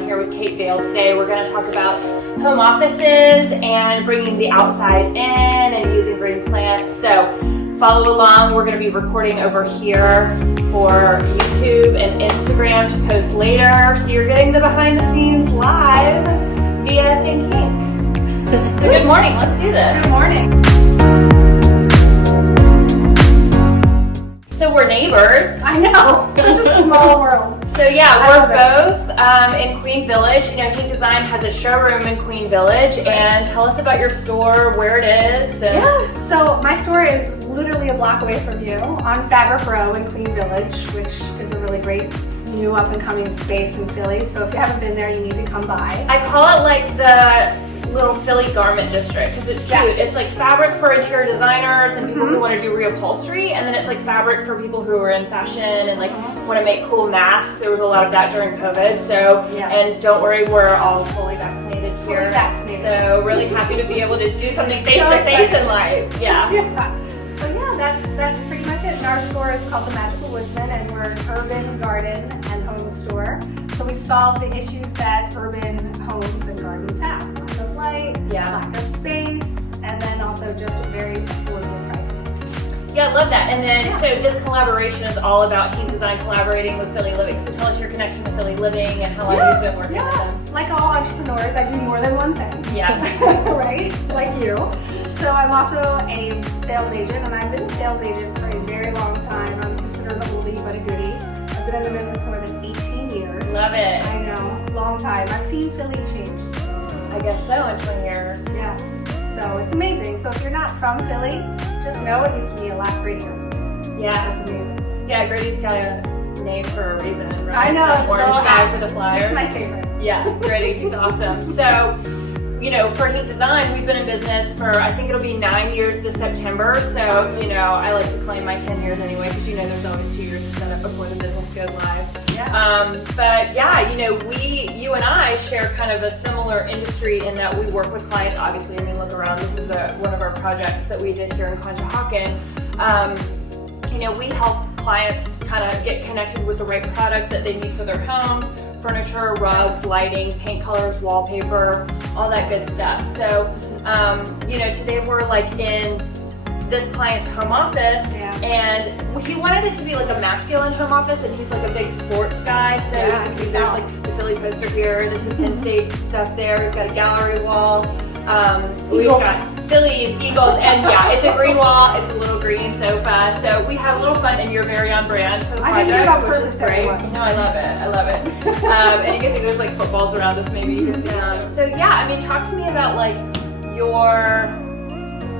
I'm here with Kate Vail today. We're going to talk about home offices and bringing the outside in and using green plants. So follow along. We're going to be recording over here for YouTube and Instagram to post later. So you're getting the behind the scenes live via Think Henck. So good morning. Let's do this. Good morning. So we're neighbors. I know, such a small world. So yeah, we're both in Queen Village. You know, Henck Design has a showroom in Queen Village. And tell us about your store, where it is. Yeah, so my store is literally a block away from you on Fabric Row in Queen Village, which is a really great new up and coming space in Philly. So if you haven't been there, you need to come by. I call it like the little Philly garment district because it's cute. Yes. It's like fabric for interior designers and people who want to do reupholstery, and then it's like fabric for people who are in fashion and like want to make cool masks. There was a lot of that during COVID. So, and don't worry, we're all fully vaccinated here. Fully vaccinated. So really happy to be able to do something face to face in life. Yeah. So yeah, that's pretty much it. And our store is called the Magical Woodsman, and we're an urban garden and home store. So we solve the issues that urban homes and gardens have. Lack of light, lack of space, and then also just a very affordable pricing. Yeah, I love that. And then, so this collaboration is all about Henck Design collaborating with PhillyLiving. So tell us your connection to PhillyLiving and how long you've been working with them. Like all entrepreneurs, I do more than one thing. Yeah. Right? Like you. So I'm also a sales agent, and I've been a sales agent for a very long time. I'm considered an oldie but a goodie. I've been in the business more than 18 years. Love it. I know, long time. I've seen Philly change. I guess so, in 20 years. Yes. So it's amazing. So if you're not from Philly, just know it used to be a lot grittier. Yeah. It's amazing. Yeah, Grady's got a name for a reason, right? I know. The It's orange so guy apt. for the flyers. He's my favorite. Yeah, Grady, he's awesome. So, you know, for Henck Design, we've been in business for, I think it'll be 9 years this September. So, you know, I like to claim my 10 years anyway, because you know there's always 2 years to set up before the business goes live. Yeah. But yeah, you know, you and I share kind of a similar industry in that we work with clients. Obviously, I mean, look around. This is one of our projects that we did here in Conshohocken. You know, we help clients kind of get connected with the right product that they need for their home. Furniture, rugs, lighting, paint colors, wallpaper, all that good stuff. So, you know, today we're like in this client's home office, and he wanted it to be like a masculine home office, and he's like a big sports guy. So you can see there's like the Philly poster here, there's some Penn State stuff there, we've got a gallery wall, we've got Phillies, Eagles, and yeah, it's a green wall, it's a little green sofa. So we have a little fun, and you're very on brand for the project, which is great. You know, I love it. And you can see there's like footballs around us, maybe you can see them. So yeah, I mean, talk to me about like your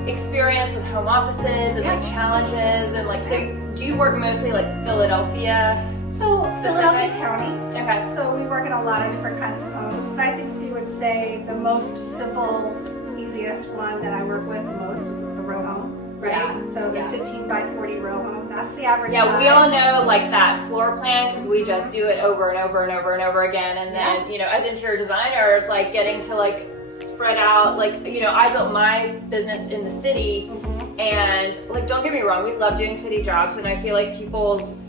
experience with home offices and like challenges, and like, so do you work mostly like Philadelphia? So Philadelphia County. Okay. So we work in a lot of different kinds of homes, but I think if you would say the most simple, easiest one that I work with the most is the row home, right? Yeah. So the 15 by 40 row home, that's the average Yeah, size. we all know like that floor plan because we just do it over and over and over and over again. And then, you know, as interior designers, like getting to like spread out, like, you know, I built my business in the city, and like, don't get me wrong, we love doing city jobs, and I feel like people's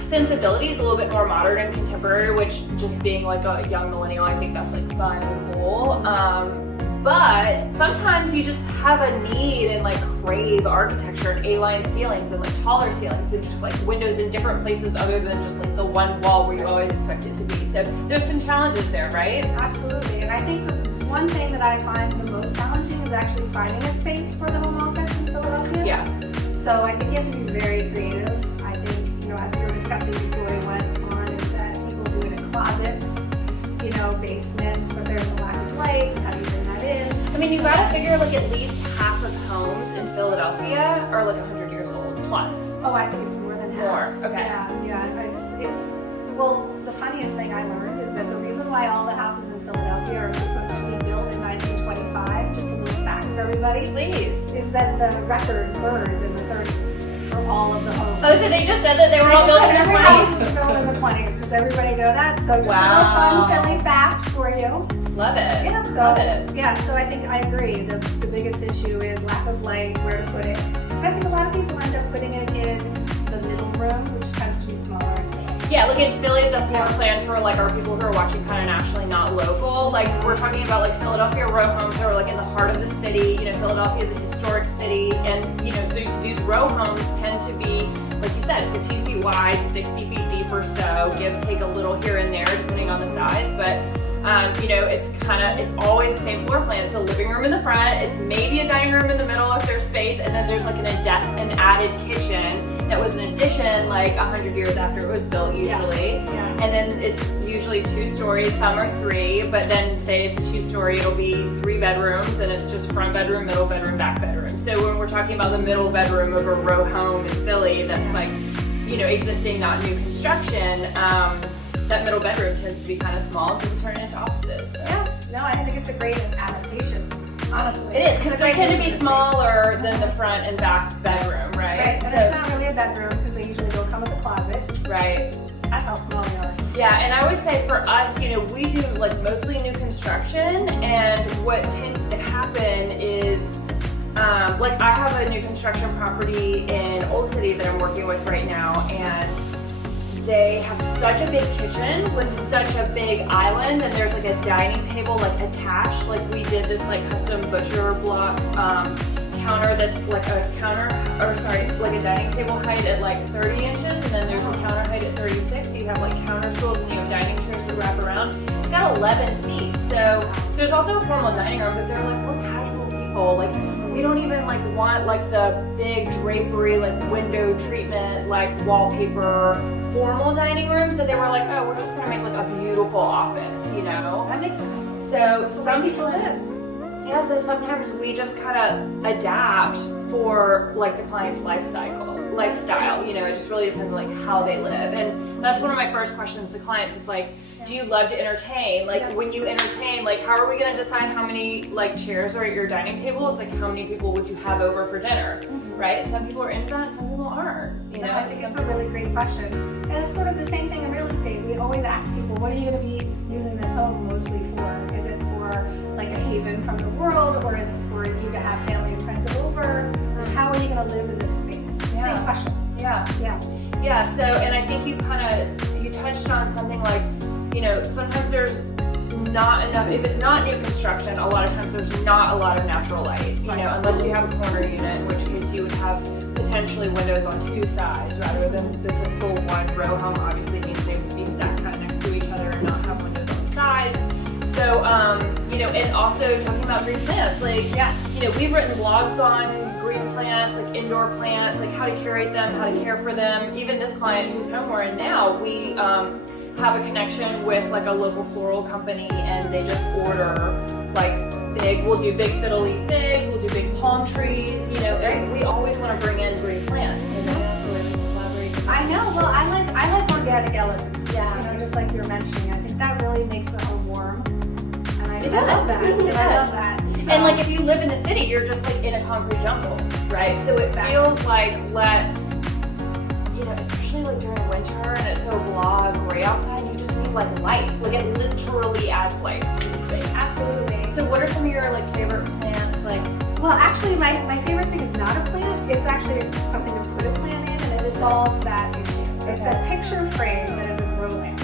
sensibility is a little bit more modern and contemporary, which just being like a young millennial, I think that's like fun and cool. But sometimes you just have a need and like crave architecture and A-line ceilings and like taller ceilings and just like windows in different places other than just like the one wall where you always expect it to be. So there's some challenges there, right? Absolutely. And I think one thing that I find the most challenging is actually finding a space for the home office in Philadelphia. Yeah. So I think you have to be very creative. I think, you know, as we were discussing before we went on, is that people do it in closets, you know, basements, but there's a lack of light. How do you bring that in? I mean, you gotta figure like at least half of homes in Philadelphia are like 100 years old plus. Oh, I think it's more than half. More, okay. Yeah. It's well, the funniest thing I learned is that the reason why all the houses in Philadelphia are supposed to be built in 1925, just a little fact for everybody, Please. is that the records burned in the 30s for all of the homes. Oh, so they just said that they were all built in the Every house 20s. was built in the 20s. Does everybody know that? So just a little fun Philly fact for you. Love it. Yeah, so, Love it. Yeah, so I think I agree. The biggest issue is lack of light, where to put it. But I think a lot of people end up putting it in the middle room, which tends to be smaller and Yeah, like in Philly, the floor plan for like our people who are watching kind of nationally, not local. Like we're talking about like Philadelphia row homes that are like in the heart of the city. You know, Philadelphia is a historic city, and you know these row homes tend to be, like you said, 15 feet wide, 60 feet deep or so. Give take a little here and there depending on the size, but. You know, it's always the same floor plan. It's a living room in the front, it's maybe a dining room in the middle if there's space, and then there's like an added kitchen that was an addition like 100 years after it was built usually. Yes. Yeah. And then it's usually 2 stories, some are 3, but then say it's a 2-story, it'll be 3 bedrooms, and it's just front bedroom, middle bedroom, back bedroom. So when we're talking about the middle bedroom of a row home in Philly that's like, you know, existing, not new construction, that middle bedroom tends to be kind of small and people turn it into offices. So. Yeah, no, I think it's a great adaptation, honestly. It is, because they tend to be smaller than the front and back bedroom, right? Right, and it's not really a bedroom because they usually don't come with a closet. Right. That's how small they are. Yeah, and I would say for us, you know, we do like mostly new construction, and what tends to happen is, like I have a new construction property in Old City that I'm working with right now, and they have such a big kitchen with such a big island, and there's like a dining table like attached. Like we did this like custom butcher block counter that's like a like a dining table height at like 30 inches, and then there's a counter height at 36. So you have like counter stools and you have dining chairs to wrap around. It's got 11 seats. So there's also a formal dining room, but they're like, we're casual people. Like we don't even like want like the big drapery, like window treatment, like wallpaper, formal dining room. So they were like, oh, we're just gonna make like a beautiful office, you know? That makes sense. So Some people live. Yeah, so sometimes we just kind of adapt for like the client's lifestyle, you know, it just really depends on like how they live. And that's one of my first questions to clients is like, do you love to entertain? Like when you entertain, like how are we going to decide how many like chairs are at your dining table? It's like how many people would you have over for dinner, right? Some people are into that, some people aren't, you know? I think it's a really great question. And it's sort of the same thing in real estate. We always ask people, what are you going to be using this home mostly for? Is it for like a haven from the world, or is it for you to have family and friends over? How are you going to live in this space? Yeah. Same question. Yeah, so, and I think you touched on something like, you know, sometimes there's not enough, if it's not new construction, a lot of times there's not a lot of natural light, you know, unless you have a corner unit, in which case you would have potentially windows on 2 sides rather than the typical 1 row home. Obviously means they would be stacked kind of next to each other and not have windows on the sides. So, you know, and also talking about green plants, like, you know, we've written blogs on green plants, like indoor plants, like how to curate them, how to care for them. Even this client whose home we're in now, we have a connection with like a local floral company, and they just order like we'll do big fiddly figs, we'll do big palm trees, you know, and we always want to bring in green plants, you know, so we can collaborate. I know, well, I like organic elements, Yeah. you know, just like you were mentioning. I think that really makes the home warm. And I It love does. that. It And I love does. that. So, And like if you live in the city, you're just like in a concrete jungle, right? So it feels like less, you know, especially like during winter and it's so blah, gray outside, you just need like life. Like it literally adds life to the space. absolutely. So what are some of your like favorite plants? Like, Well, actually, my favorite thing is not a plant. It's actually something to put a plant in, and it solves that issue. It's a picture frame that is a grow lamp.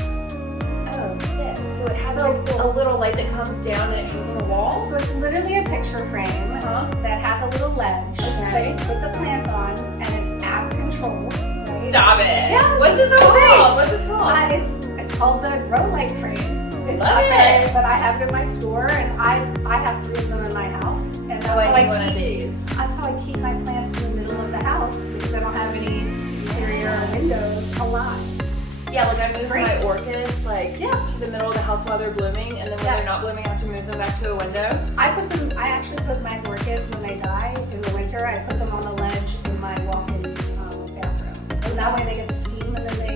oh, sick. So it has So like cool. a little light that comes down and it hangs on the wall. So it's literally a picture frame that has a little ledge that you put the plant on, and it's app controlled. Right? Stop it. Yes, What's this it's so great. called? What's this called? It's called the grow light frame. It's Love not it. very, but I have it in my store, and I have 3 of them in my house, and that's Oh, I how need one of keep. these. That's how I keep my plants in the middle of the house because I don't have any interior windows alive. Yeah, like I move Great. my orchids like to the middle of the house while they're blooming, and then when they're not blooming, I have to move them back to a window. I actually put my orchids when they die in the winter. I put them on the ledge in my walk-in bathroom, and that way they get the steam, and then they.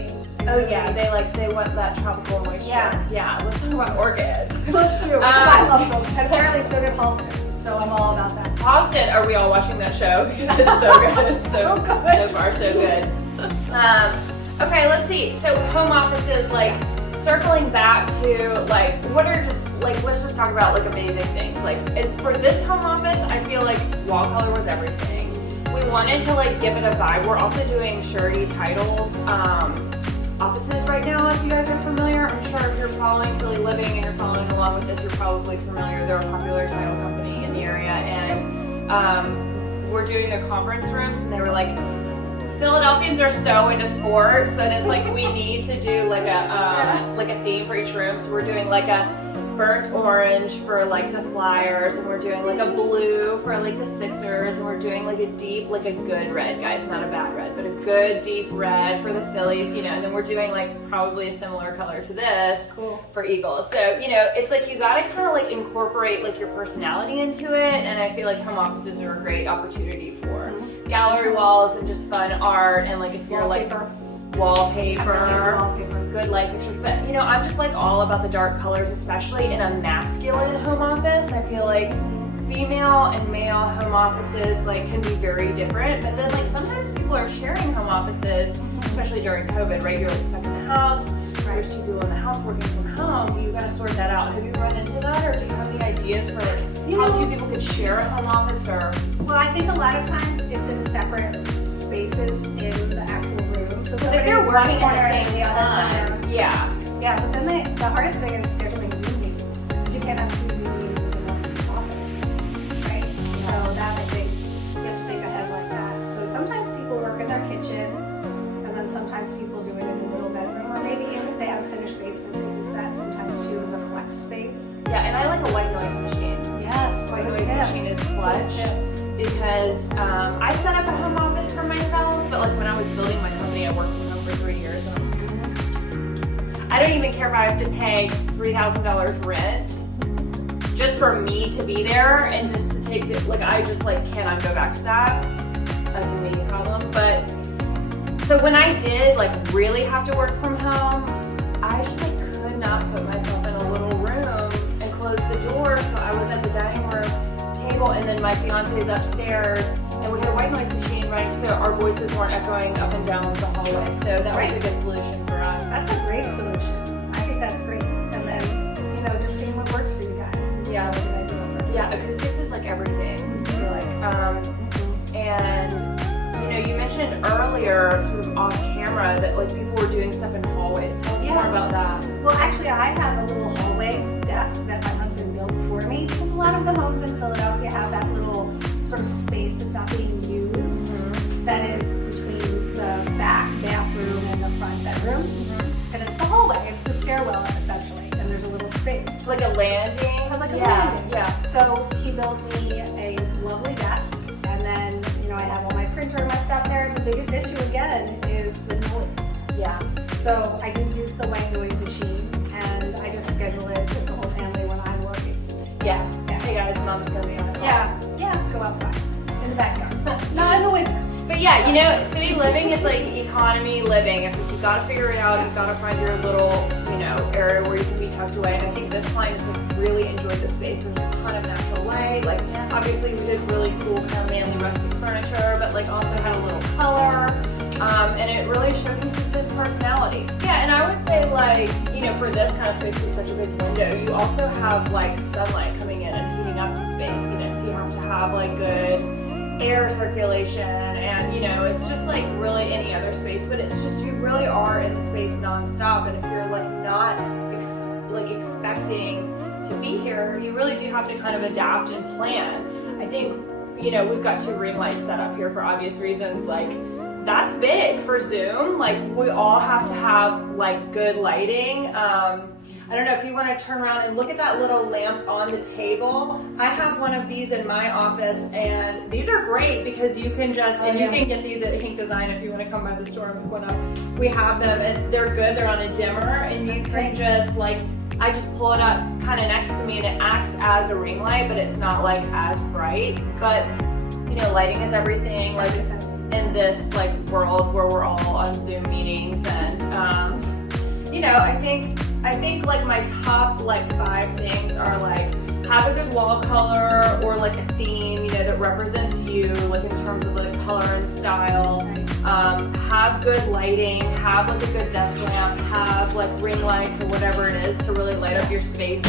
Oh yeah, they want that tropical moisture. Yeah. Let's talk about orchids. Let's do it. Because I love them, and apparently so did Halston. So I'm all about that. Austin, are we all watching that show? Because it's so good. It's so good. So far, so good. Okay, let's see. So home offices, like circling back to like what are just like let's just talk about like amazing things. Like and for this home office, I feel like wall color was everything. We wanted to like give it a vibe. We're also doing surety titles. offices right now, if you guys are familiar. I'm sure if you're following Philly Living and you're following along with this, you're probably familiar. They're a popular title company in the area, and we're doing the conference rooms, and they were like, Philadelphians are so into sports, and it's like we need to do like a theme for each room. So we're doing like a burnt orange for like the Flyers, and we're doing like a blue for like the Sixers, and we're doing like a deep, like a good red, guys, not a bad red, but a good deep red for the Phillies, you know, and then we're doing like probably a similar color to this for Eagles. So, you know, it's like you gotta kind of like incorporate like your personality into it, and I feel like home offices are a great opportunity for gallery walls and just fun art, and like if you're wallpaper, good light fixtures. But you know, I'm just like all about the dark colors, especially in a masculine home office. I feel like female and male home offices like can be very different, but then like sometimes people are sharing home offices, especially during COVID, right? You're like stuck in the house, there's two people in the house working from home, you gotta sort that out. Have you run into that, or do you have any ideas for like how two people could share a home office? Or well, I think a lot of times it's in separate spaces in the actual room. So if they're working at the same time, yeah, but then the hardest thing is scheduling Zoom meetings, because you can't have 2 Zoom meetings in one office, right? So that, I think, you have to think ahead like that. So sometimes people work in their kitchen, and then sometimes people do it in the middle bedroom, or maybe even if they have a finished basement, they use that sometimes too as a flex space. Yeah, and I like a white noise machine. Yes, White noise machine is clutch. Because I set up a home office for myself, but like when I was building my company, I worked from home for 3 years, and I was like, I don't even care if I have to pay $3,000 rent just for me to be there and just to take it. Like I just like cannot go back to that. That's a me problem. But so when I did like really have to work from home, I just like could not put myself in a little room and close the door. So I was at the dining room table, and then my fiance's upstairs, and we had a white noise machine running, so our voices weren't echoing up and down the hallway. So that was a good solution for us. That's a great solution. I think that's great. And then, you know, just seeing what works for you guys. Yeah, what did I do? Yeah, acoustics is like everything. I feel like, and you know, you mentioned earlier, sort of off camera, that like people were doing stuff in hallways. Tell us more about that. Well, actually, I have a little hallway desk that my husband built for me, because a lot of the homes in Philadelphia have that little sort of space that's not being used, that is between the back bathroom and the front bedroom, and it's the hallway, it's the stairwell essentially, and there's a little space. It's like a landing. Like a landing. Yeah. So he built me a lovely desk, and then, you know, I have all my printer and my stuff there. The biggest issue again is the noise. Yeah. So I do use the white noise machine, and I just schedule it with the whole family when I'm working. Yeah. Hey guys, mom's gonna be on the call. Yeah, go outside, in the backyard. Not in the winter. But yeah, you know, city living is like economy living. It's like you gotta figure it out. You gotta find your little, you know, area where you can be tucked away. And I think this client has like really enjoyed the space. There's a ton of natural light. Like obviously we did really cool kind of manly rustic furniture, but like also had a little color. And it really showcases his personality. Yeah, and I would say like, you know, for this kind of space with such a big window, you also have like sunlight coming in and heating up the space, you know, so you have to have like good air circulation, and you know, it's just like really any other space, but it's just you really are in the space nonstop, and if you're like not expecting to be here, you really do have to kind of adapt and plan. I think, you know, we've got 2 ring lights set up here for obvious reasons. Like that's big for Zoom. Like we all have to have like good lighting. I don't know if you want to turn around and look at that little lamp on the table. I have one of these in my office, and these are great because you can just, you can get these at Henck Design if you want to come by the store and pick one up. We have them, and they're good. They're on a dimmer, and you can just like, I just pull it up kind of next to me, and it acts as a ring light, but it's not like as bright. But you know, lighting is everything. Like in this like world where we're all on Zoom meetings, and you know, I think like my top like 5 things are like have a good wall color or like a theme, you know, that represents you, like in terms of like color and style. Have good lighting, have like a good desk lamp, have like ring lights or whatever it is to really light up your space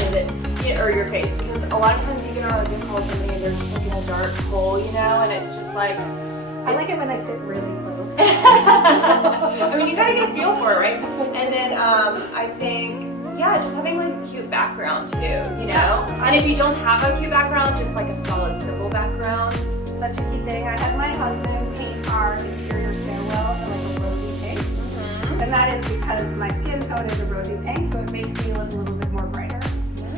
or your face, because a lot of times you get on a Zoom call with somebody and they're just like in a dark hole, you know, and it's just like, I like it when they sit really close. house. I mean, you gotta get a feel for it, right? And then I think, yeah, just having like a cute background too, you know? And if you don't have a cute background, just like a solid, simple background. Such a key thing. I had my husband paint our interior stairwell in like a rosy pink. And that is because my skin tone is a rosy pink, so it makes me look a little bit more brighter.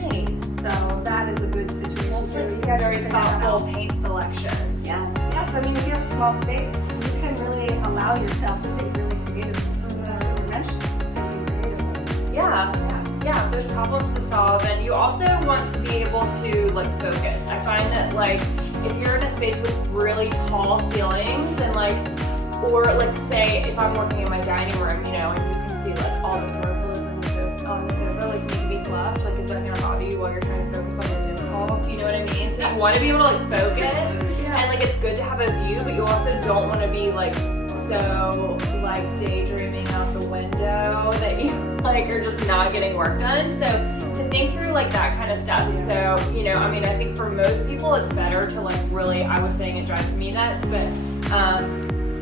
Nice. So that is a good situation. So you got very thoughtful paint selections. Yes, yes. I mean, if you have a small space, you can really allow yourself to be really creative with dimensions. Yeah, there's problems to solve, and you also want to be able to like focus. I find that like if you're in a space with really tall ceilings and like, or like say if I'm working in my dining room, you know, and you can see like all the peripherals on the sofa, like need to be fluffed, like is that gonna bother you while you're trying to focus on your Zoom call? Do you know what I mean? So you want to be able to like focus, and like it's good to have a view, but you also don't want to be like so like daydreaming out the window that you like are just not getting work done. So to think through like that kind of stuff. So, you know, I mean, I think for most people it's better to like really, I was saying it drives me nuts, but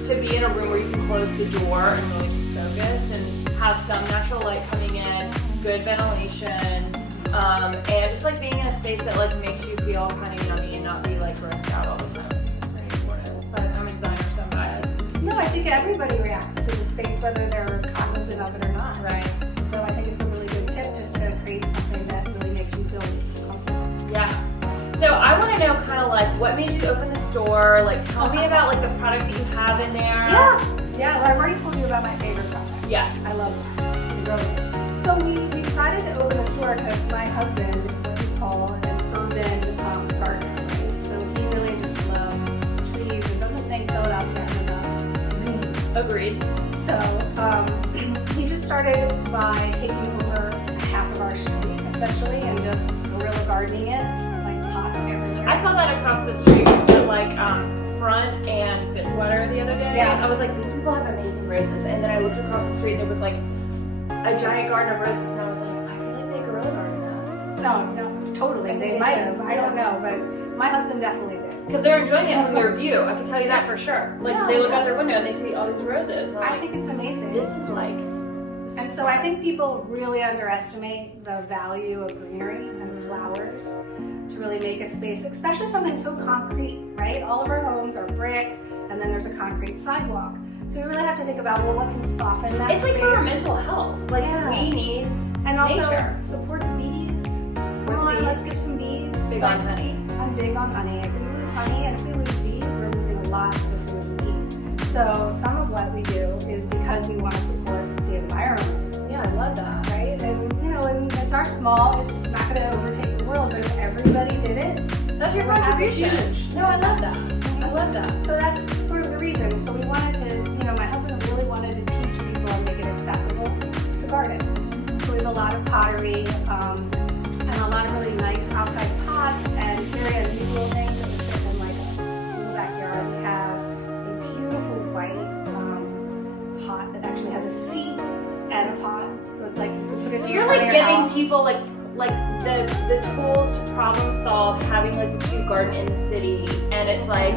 to be in a room where you can close the door and really just focus and have some natural light coming in, good ventilation, and just like being in a space that like makes you feel kind of yummy and not be like grossed out all the time. Very important. But I'm a designer, so I'm biased. No, I think everybody reacts to the space whether they're cognizant of it or not. Right. So I think it's a really good tip just to create something that really makes you feel comfortable. Yeah. So I want to know kind of like what made you open the store. Like tell me about like the product that you have in there. Yeah. Well, I've already told you about my favorite product. Yeah. I love that. So we decided to open a store because my husband is what we call an urban gardener, right? So he really just loves trees and doesn't think Philadelphia is enough. Agreed. So he just started by taking over half of our street essentially and just guerrilla gardening it, like pots everywhere. I saw that across the street at like Front and Fitzwater the other day. Yeah. I was like, these people have amazing roses. And then I looked across the street and there was like a giant garden of roses, and I was like, I feel like they guerrilla garden that. No, totally. They might have. I don't know, but my husband definitely did. Because they're enjoying it from their view. I can tell you that for sure. Like they look out their window and they see all these roses. And I think it's amazing. This is like. And so I think people really underestimate the value of greenery and flowers to really make a space, especially something so concrete, right? All of our homes are brick, and then there's a concrete sidewalk. So we really have to think about, well, what can soften that space? It's like for our mental health. Like we need and also nature. Support the bees. Come on, let's give some bees. Big on honey. I'm big on honey. If we lose honey and if we lose bees, we're losing a lot of the food we eat. So some of what we do is because we want to support the environment. Yeah, I love that. Right? And you know, and it's our small, it's not going to overtake the world, but if everybody did it, that's your contribution. No, I love that. I love that. So that's sort of the reason. So we wanted to, you know, my husband really wanted to teach people and make it accessible to garden. So we have a lot of pottery and a lot of really nice outside pots and very unusual things that would fit in like a little backyard. We have a beautiful white pot that actually has a seat and a pot. So it's like you can put it. So you're like giving people like the tools to problem solve, having like a cute garden in the city, and it's like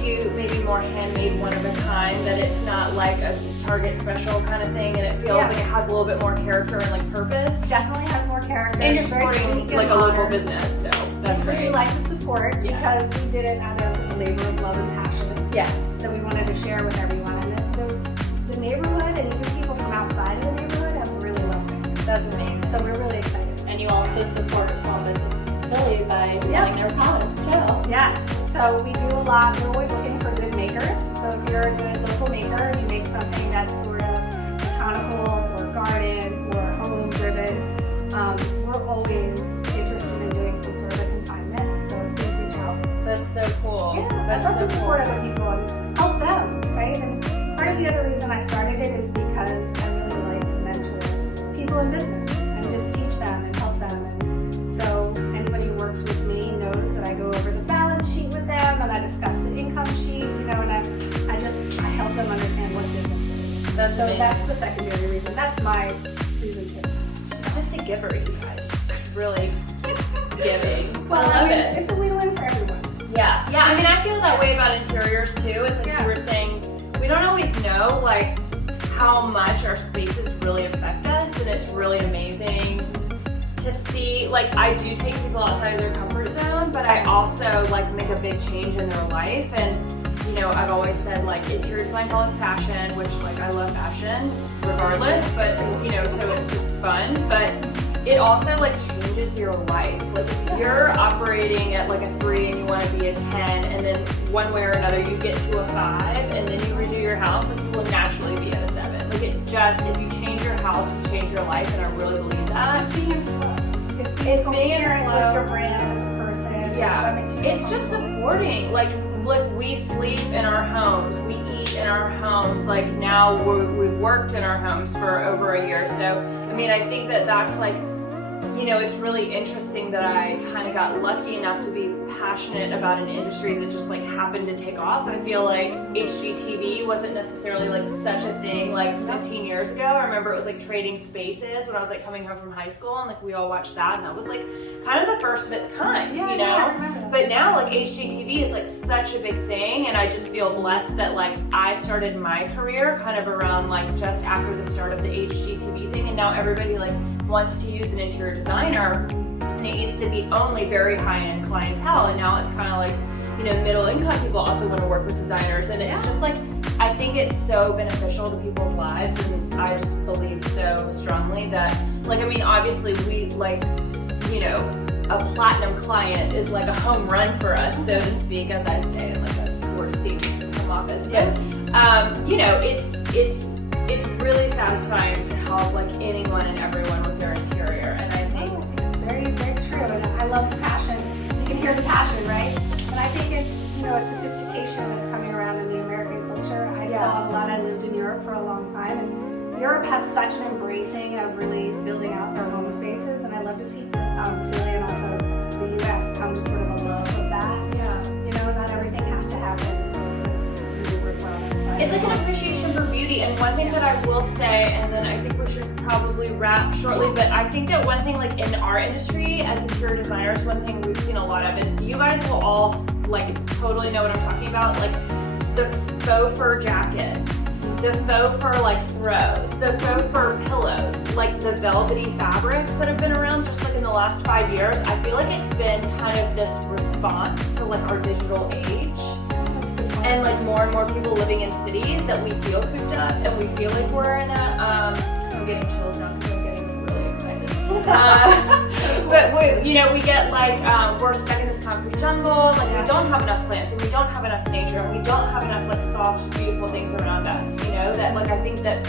cute, maybe more handmade, one of a kind, that it's not like a Target special kind of thing, and it feels like it has a little bit more character and like purpose. Definitely has more character. And you're supporting like a local business, so that's great. We like the support because we did it out of a labor of love and passion. Yeah. That we wanted to share with everyone, and the neighborhood and even people from outside of the neighborhood have really loved it. That's amazing. So we're really excited. And you also support small businesses in Philly by selling their products too. Yes. So we do a lot. We're always looking for good makers. So if you're a good local maker and you make something that's sort of botanical or garden or home driven, we're always interested in doing some sort of a consignment. So please reach out. That's so cool. Yeah, I'd love to support other people and help them, right? And part of the other reason I started it is because I really like to mentor people in business and just teach them and help them. And so anybody who works with me knows that I go over the balance sheet with them and I discuss the income sheet, you know, and I help them understand what business really is. That's So amazing. that's the secondary reason. That's my reason too. It's just a giver, you guys. Just really giving. Well, I love it. It's a win-win for everyone. Yeah, I mean, I feel that way about interiors too. It's like you were saying, we don't always know like how much our spaces really affect us, and it's really amazing to see. Like, I do take people outside of their comfort zone, but I also like make a big change in their life. And you know, I've always said like interior design follows fashion, which like I love fashion regardless, but you know, so it's just fun, but it also like changes your life. Like if you're operating at like a 3 and you want to be a 10, and then one way or another you get to a 5, and then you redo your house, like you will naturally be at a 7. Like it just, if you change your house, you change your life, and I really believe that. It's being in flow. It's being in coherent flow. with your brand as a person. Yeah, What makes you it's just supporting. Like we sleep in our homes, we eat in our homes. Like now we've worked in our homes for over a year. So I mean, I think that that's like, you know, it's really interesting that I kind of got lucky enough to be passionate about an industry that just like happened to take off. I feel like HGTV wasn't necessarily like such a thing like 15 years ago. I remember it was like Trading Spaces when I was like coming home from high school, and like we all watched that, and that was like kind of the first of its kind, Yeah, you know? I remember that. But now like HGTV is like such a big thing, and I just feel blessed that like I started my career kind of around like just after the start of the HGTV thing, and now everybody like wants to use an interior designer, and it used to be only very high-end clientele, and now it's kind of like, you know, middle-income people also want to work with designers, and it's just like, I think it's so beneficial to people's lives, and I just believe so strongly that, like, I mean, obviously we like, you know, a platinum client is like a home run for us, so to speak, as I say, like a sports speak home office, but you know, it's really satisfying to help like anyone and everyone with their interior, and I think it's very, very true. And I love the passion. You can hear the passion, right? And I think it's, you know, a sophistication that's coming around in the American culture. I saw a lot. I lived in Europe for a long time, and Europe has such an embracing of really building out their home spaces, and I love to see Philly and also the U.S. come to sort of a love of that. yeah. You know, not everything has to happen. It's like an appreciation for beauty, and one thing that I will say, and then I think we should probably wrap shortly, but I think that one thing like in our industry as interior designers, one thing we've seen a lot of, and you guys will all like totally know what I'm talking about, like the faux fur jackets, the faux fur like throws, the faux fur pillows, like the velvety fabrics that have been around just like in the last 5 years. I feel like it's been kind of this response to like our digital age. And like more and more people living in cities that we feel cooped up, and we feel like we're in a, I'm getting chills now because I'm getting really excited. But we, you know, we get like, we're stuck in this concrete jungle, like we don't have enough plants, and we don't have enough nature, and we don't have enough like soft, beautiful things around us, you know, that like I think that,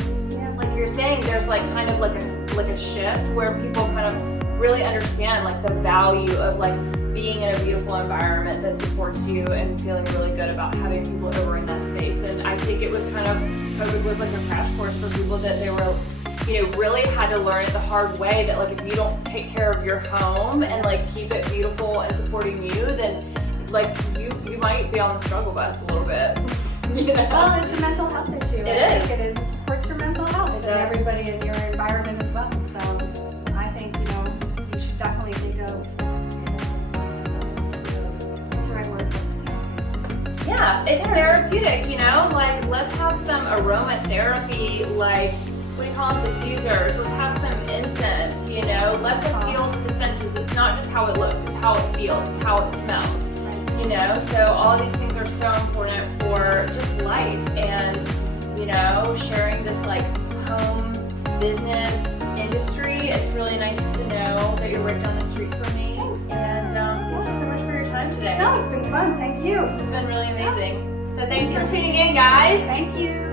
like you're saying, there's like kind of like a shift where people kind of really understand like the value of like being in a beautiful environment that supports you and feeling really good about having people over in that space. And I think it was kind of, COVID was like a crash course for people that they were, you know, really had to learn it the hard way, that like if you don't take care of your home and like keep it beautiful and supporting you, then like you might be on the struggle bus a little bit. You know? Well, it's a mental health issue. It I is. think it is. It supports your mental health and everybody in your environment as well. So I think, you know, you should definitely think of, what's the right word? Yeah, it's therapeutic, you know? Like, let's have some aromatherapy, like, what do you call them, diffusers. Let's have some incense, you know? Let's appeal to the senses. It's not just how it looks, it's how it feels, it's how it smells, you know? So all of these things are so important for just life, and, you know, sharing this, like, home business industry. It's really nice to know that you're right down the street from me. And thank you so much for your time today. No, it's been fun. Thank you. This has been really amazing. So thanks for tuning in, guys. Thank you.